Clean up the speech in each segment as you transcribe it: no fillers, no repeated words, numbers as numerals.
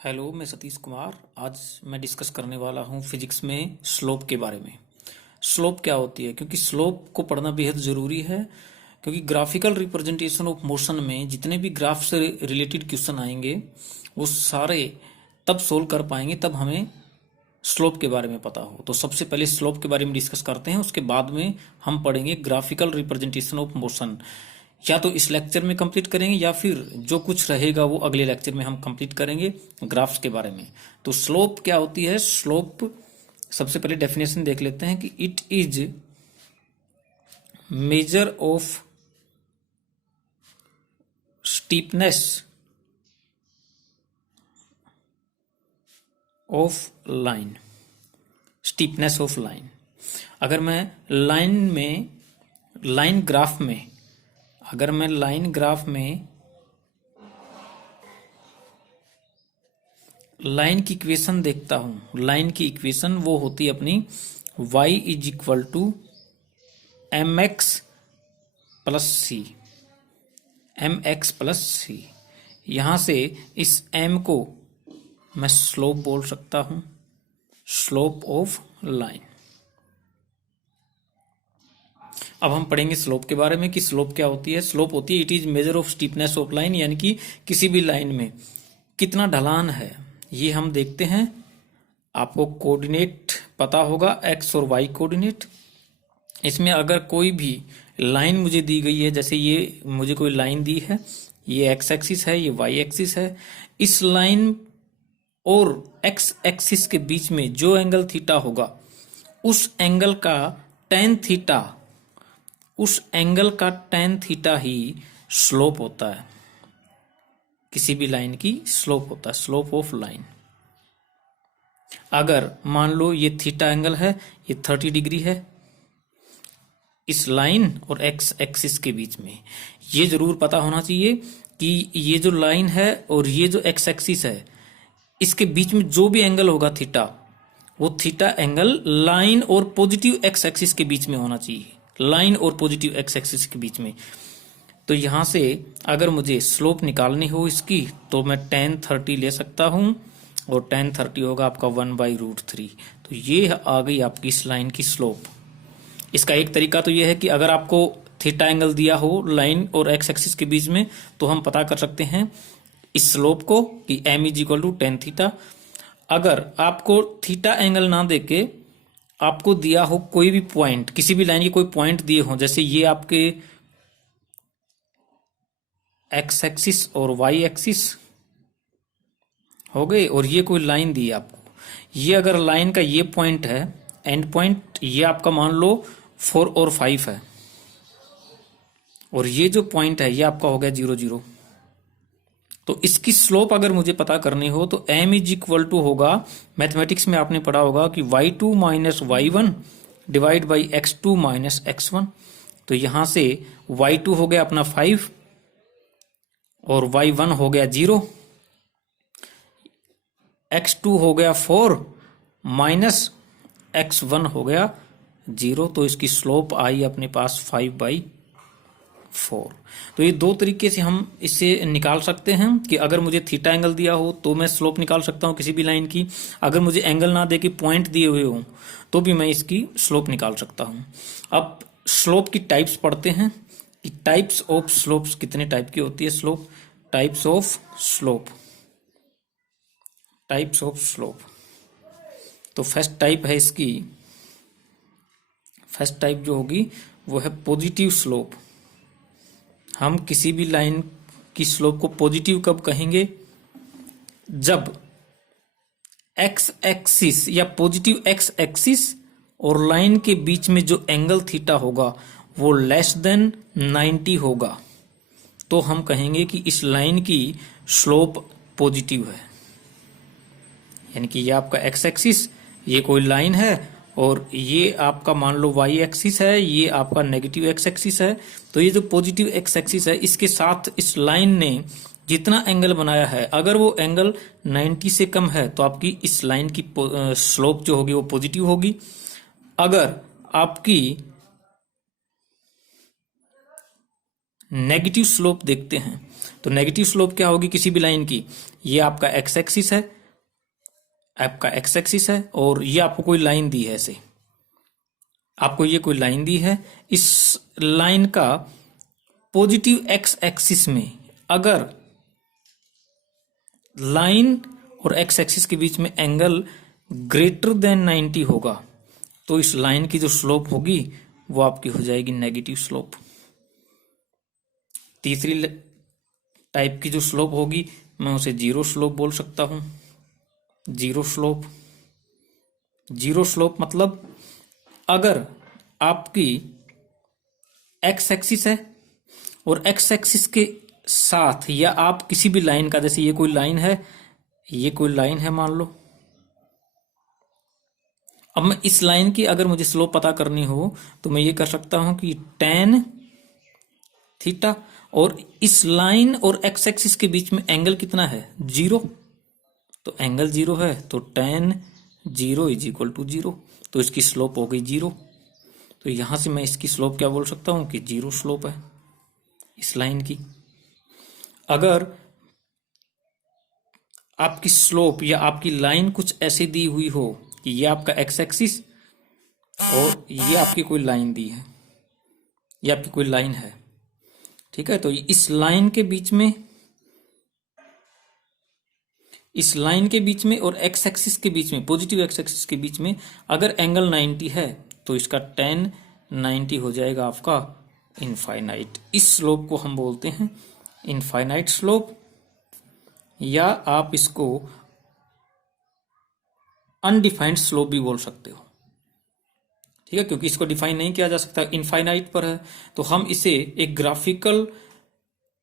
Hello, मैं सतीश कुमार। आज मैं डिस्कस करने वाला हूँ फिजिक्स में स्लोप के बारे में। स्लोप क्या होती है, क्योंकि स्लोप को पढ़ना बेहद ज़रूरी है। क्योंकि ग्राफिकल रिप्रेजेंटेशन ऑफ मोशन में जितने भी ग्राफ से रिलेटेड क्वेश्चन आएंगे वो सारे तब सोल्व कर पाएंगे तब हमें स्लोप के बारे में पता हो। तो सबसे पहले स्लोप के बारे में डिस्कस करते हैं, उसके बाद में हम पढ़ेंगे ग्राफिकल रिप्रेजेंटेशन ऑफ मोशन। या तो इस लेक्चर में कंप्लीट करेंगे या फिर जो कुछ रहेगा वो अगले लेक्चर में हम कंप्लीट करेंगे ग्राफ्स के बारे में। तो स्लोप क्या होती है? स्लोप सबसे पहले डेफिनेशन देख लेते हैं कि it is measure of steepness of line. Steepness of line, अगर मैं लाइन ग्राफ में अगर मैं लाइन ग्राफ में लाइन की इक्वेशन देखता हूं, लाइन की इक्वेशन वो होती है अपनी y is equal to m x plus c. यहां से इस m को मैं स्लोप बोल सकता हूं, स्लोप ऑफ लाइन। अब हम पढ़ेंगे स्लोप के बारे में कि स्लोप क्या होती है। स्लोप होती है it is measure of steepness of line, यानी कि किसी भी लाइन में कितना ढलान है ये हम देखते हैं। आपको कोऑर्डिनेट पता होगा, एक्स और वाई कोऑर्डिनेट। इसमें अगर कोई भी लाइन मुझे दी गई है, जैसे ये मुझे कोई लाइन दी है, ये एक्स एक्सिस है, ये वाई एक्सिस है। इस लाइन और एक्स एक्सिस के बीच में जो एंगल थीटा होगा उस एंगल का टेन थीटा ही स्लोप होता है। किसी भी लाइन की स्लोप होता है, स्लोप ऑफ लाइन। अगर मान लो ये थीटा एंगल है, ये 30 डिग्री है इस लाइन और एक्स एक्सिस के बीच में। ये जरूर पता होना चाहिए कि ये जो लाइन है और ये जो एक्स एक्सिस है, इसके बीच में जो भी एंगल होगा थीटा, वो थीटा एंगल लाइन और पॉजिटिव एक्स एक्सिस के बीच में होना चाहिए, लाइन और पॉजिटिव एक्स एक्सिस के बीच में। तो यहां से अगर मुझे स्लोप निकालनी हो इसकी, तो मैं tan 30 ले सकता हूं, और tan 30 होगा आपका 1/√3। तो ये आ गई आपकी इस लाइन की स्लोप। इसका एक तरीका तो ये है कि अगर आपको थीटा एंगल दिया हो लाइन और एक्स एक्सिस के बीच में, तो हम पता कर सकते हैं इस स्लोप को कि m is equal to tan theta. अगर आपको थीटा एंगल ना देके आपको दिया हो कोई भी पॉइंट, किसी भी लाइन के कोई पॉइंट दिए हो, जैसे ये आपके एक्स एक्सिस और वाई एक्सिस हो गए, और ये कोई लाइन दी है आपको, ये अगर लाइन का ये पॉइंट है एंड पॉइंट, ये आपका मान लो 4 और 5 है, और ये जो पॉइंट है ये आपका हो गया 0 0। तो इसकी स्लोप अगर मुझे पता करनी हो तो m इज इक्वल टू होगा, मैथमेटिक्स में आपने पढ़ा होगा कि y2 minus y1 divide by x2 minus x1। तो यहां से y2 हो गया अपना 5 और y1 हो गया 0, x2 हो गया 4 माइनस x1 हो गया 0। तो इसकी स्लोप आई अपने पास 5/4। तो ये दो तरीके से हम इसे निकाल सकते हैं कि अगर मुझे थीटा एंगल दिया हो तो मैं स्लोप निकाल सकता हूं किसी भी लाइन की, अगर मुझे एंगल ना दे के पॉइंट दिए हुए हो तो भी मैं इसकी स्लोप निकाल सकता हूं। अब स्लोप की टाइप्स पढ़ते हैं कि टाइप्स ऑफ स्लोप्स कितने टाइप की होती है। Slope, types of slope. तो फर्स्ट टाइप जो होगी वो है पॉजिटिव स्लोप। हम किसी भी लाइन की स्लोप को पॉजिटिव कब कहेंगे? जब एक्स एक्सिस या पॉजिटिव एक्स एक्सिस और लाइन के बीच में जो एंगल थीटा होगा वो लेस देन 90 होगा, तो हम कहेंगे कि इस लाइन की स्लोप पॉजिटिव है। यानी कि ये आपका एक्स एक्सिस, ये कोई लाइन है, और ये आपका मान लो वाई एक्सिस है, ये आपका नेगेटिव एक्स एक्सिस है। तो ये जो पॉजिटिव एक्स एक्सिस है, इसके साथ इस लाइन ने जितना एंगल बनाया है, अगर वो एंगल 90 से कम है तो आपकी इस लाइन की स्लोप जो होगी वो पॉजिटिव होगी। अगर आपकी नेगेटिव स्लोप देखते हैं। तो नेगेटिव स्लोप क्या होगी किसी भी लाइन की? ये आपका एक्स एक्सिस है, आपका एक्स एक्सिस है, और ये आपको कोई लाइन दी है, ऐसे आपको ये कोई लाइन दी है। इस लाइन का पॉजिटिव एक्स एक्सिस में अगर लाइन और एक्स एक्सिस के बीच में एंगल ग्रेटर देन 90 होगा तो इस लाइन की जो स्लोप होगी वो आपकी हो जाएगी नेगेटिव स्लोप। तीसरी टाइप की जो स्लोप होगी मैं उसे जीरो स्लोप बोल सकता हूं। जीरो स्लोप, जीरो स्लोप मतलब अगर आपकी एक्स एक्सिस है और एक्स एक्सिस के साथ या आप किसी भी लाइन का, जैसे ये कोई लाइन है, ये कोई लाइन है मान लो, अब मैं इस लाइन की अगर मुझे स्लोप पता करनी हो तो मैं ये कर सकता हूं कि tan थीटा, और इस लाइन और एक्स एक्सिस के बीच में एंगल कितना है? जीरो। तो एंगल जीरो है तो tan zero is equal to zero, तो इसकी स्लोप हो गई जीरो। तो यहां से मैं इसकी स्लोप क्या बोल सकता हूं कि जीरो स्लोप है इस लाइन की। अगर आपकी स्लोप या आपकी लाइन कुछ ऐसी दी हुई हो कि ये आपका एक्स एक्सिस और ये आपकी कोई लाइन दी है, ये आपकी कोई लाइन है, ठीक है, तो इस लाइन के बीच में, इस लाइन के बीच में और एक्स एक्सिस के बीच में, पॉजिटिव एक्स एक्सिस के बीच में अगर एंगल 90 है तो इसका tan 90 हो जाएगा आपका इनफाइनाइट। इस स्लोप को हम बोलते हैं इनफाइनाइट स्लोप, या आप इसको अनडिफाइंड स्लोप भी बोल सकते हो, ठीक है, क्योंकि इसको डिफाइन नहीं किया जा सकता, इनफाइनाइट पर है। तो हम इसे एक ग्राफिकल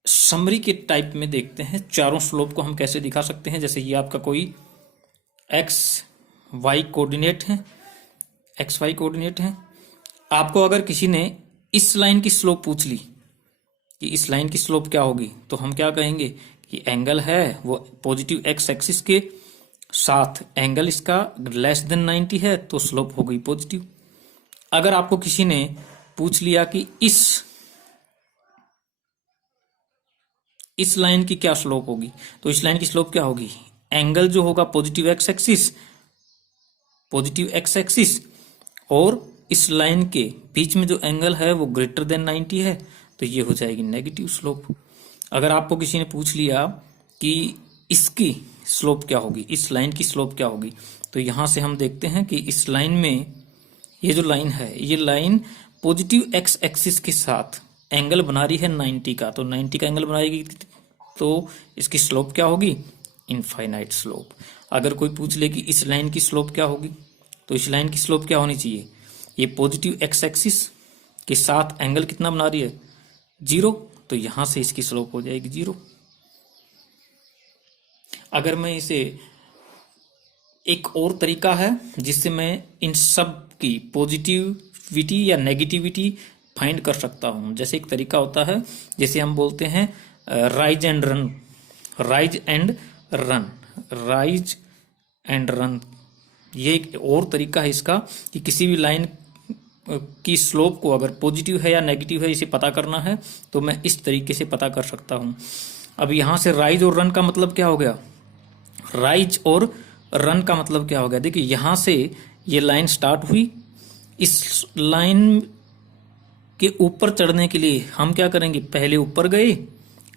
समरी के टाइप में देखते हैं। चारों स्लोप को हम कैसे दिखा सकते हैं, जैसे ये आपका कोई एक्स वाई कोऑर्डिनेट है, एक्स वाई कोऑर्डिनेट है। आपको अगर किसी ने इस लाइन की स्लोप पूछ ली कि इस लाइन की स्लोप क्या होगी, तो हम क्या कहेंगे कि एंगल है वो पॉजिटिव एक्स एक्सिस के साथ, एंगल इसका लेस देन 90 है तो स्लोप हो गई पॉजिटिव। अगर आपको किसी ने पूछ लिया कि इस लाइन की क्या स्लोप होगी, तो इस लाइन की स्लोप क्या होगी? एंगल जो होगा positive x axis, positive x axis और इस लाइन के बीच में जो एंगल है वो ग्रेटर देन 90 है, तो ये हो जाएगी नेगेटिव स्लोप। अगर आपको किसी ने पूछ लिया कि इसकी स्लोप क्या होगी, इस लाइन की स्लोप क्या होगी, तो यहां से हम देखते हैं कि इस लाइन में, ये जो लाइन है, ये लाइन पॉजिटिव एक्स एक्सिस के साथ एंगल बना रही है 90 का, तो 90 का एंगल बनाएगी तो इसकी स्लोप क्या होगी? Infinite slope. अगर कोई पूछ ले कि इस लाइन की स्लोप क्या होगी, तो इस लाइन की स्लोप क्या होनी चाहिए? ये पॉजिटिव एक्स एक्सिस के साथ एंगल कितना बना रही है? जीरो, तो यहां से इसकी स्लोप हो जाएगी जीरो। अगर मैं इसे, एक और तरीका है जिससे मैं इन सब की पॉजिटिविटी या नेगेटिविटी फाइंड कर सकता हूं। जैसे एक तरीका होता है, जैसे हम बोलते हैं rise and run, rise and run, rise and run. ये एक और तरीका है इसका कि किसी भी लाइन की स्लोप को अगर पॉजिटिव है या नेगेटिव है इसे पता करना है तो मैं इस तरीके से पता कर सकता हूं। अब यहां से राइज और रन का मतलब क्या हो गया? राइज और रन का मतलब क्या हो गया? देखिए यहां से ये लाइन स्टार्ट हुई, इस लाइन के ऊपर चढ़ने के लिए हम क्या करेंगे? पहले ऊपर गए,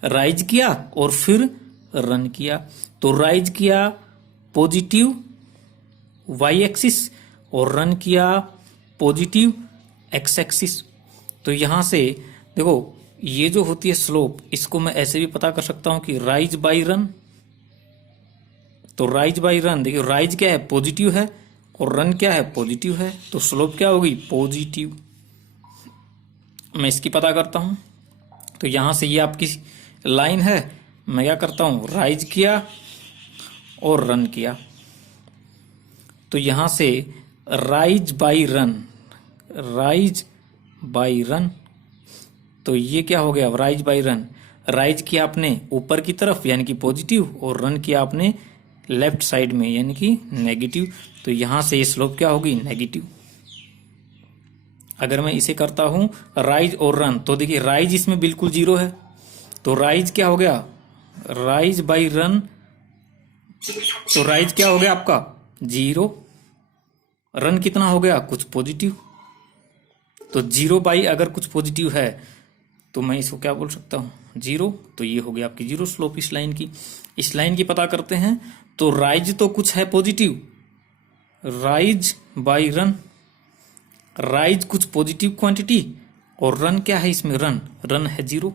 राइज किया और फिर रन किया। तो राइज किया पॉजिटिव वाई एक्सिस और रन किया पॉजिटिव एक्स एक्सिस। तो यहां से देखो ये जो होती है स्लोप, इसको मैं ऐसे भी पता कर सकता हूं कि राइज बाई रन। तो राइज बाई रन, देखिए राइज क्या है? पॉजिटिव है, और रन क्या है? पॉजिटिव है, तो स्लोप क्या होगी? पॉजिटिव। मैं इसकी पता करता हूं, तो यहां से ये आपकी लाइन है, मैं क्या करता हूं? राइज किया और रन किया, तो यहां से rise by run, rise by run, तो ये क्या हो गया? राइज बाई रन, राइज किया आपने ऊपर की तरफ यानी कि पॉजिटिव, और रन किया आपने लेफ्ट साइड में यानी कि नेगेटिव, तो यहां से ये स्लोप क्या होगी? नेगेटिव। अगर मैं इसे करता हूं राइज और रन, तो देखिए राइज इसमें बिल्कुल जीरो है, तो राइज क्या हो गया, राइज बाई रन, तो राइज क्या हो गया आपका जीरो, रन कितना हो गया कुछ पॉजिटिव, तो जीरो बाई अगर कुछ पॉजिटिव है तो मैं इसको क्या बोल सकता हूं जीरो, तो ये हो गया आपकी जीरो स्लोप इस लाइन की। इस लाइन की पता करते हैं, तो राइज तो कुछ है positive, rise by run, rise कुछ पॉजिटिव क्वांटिटी और रन क्या है इसमें, रन है जीरो,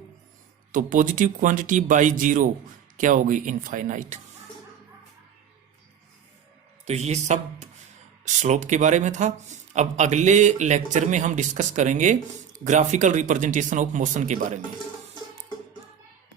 तो पॉजिटिव क्वांटिटी बाई जीरो क्या होगी इनफाइनाइट। तो ये सब स्लोप के बारे में था। अब अगले लेक्चर में हम डिस्कस करेंगे ग्राफिकल रिप्रेजेंटेशन ऑफ मोशन के बारे में।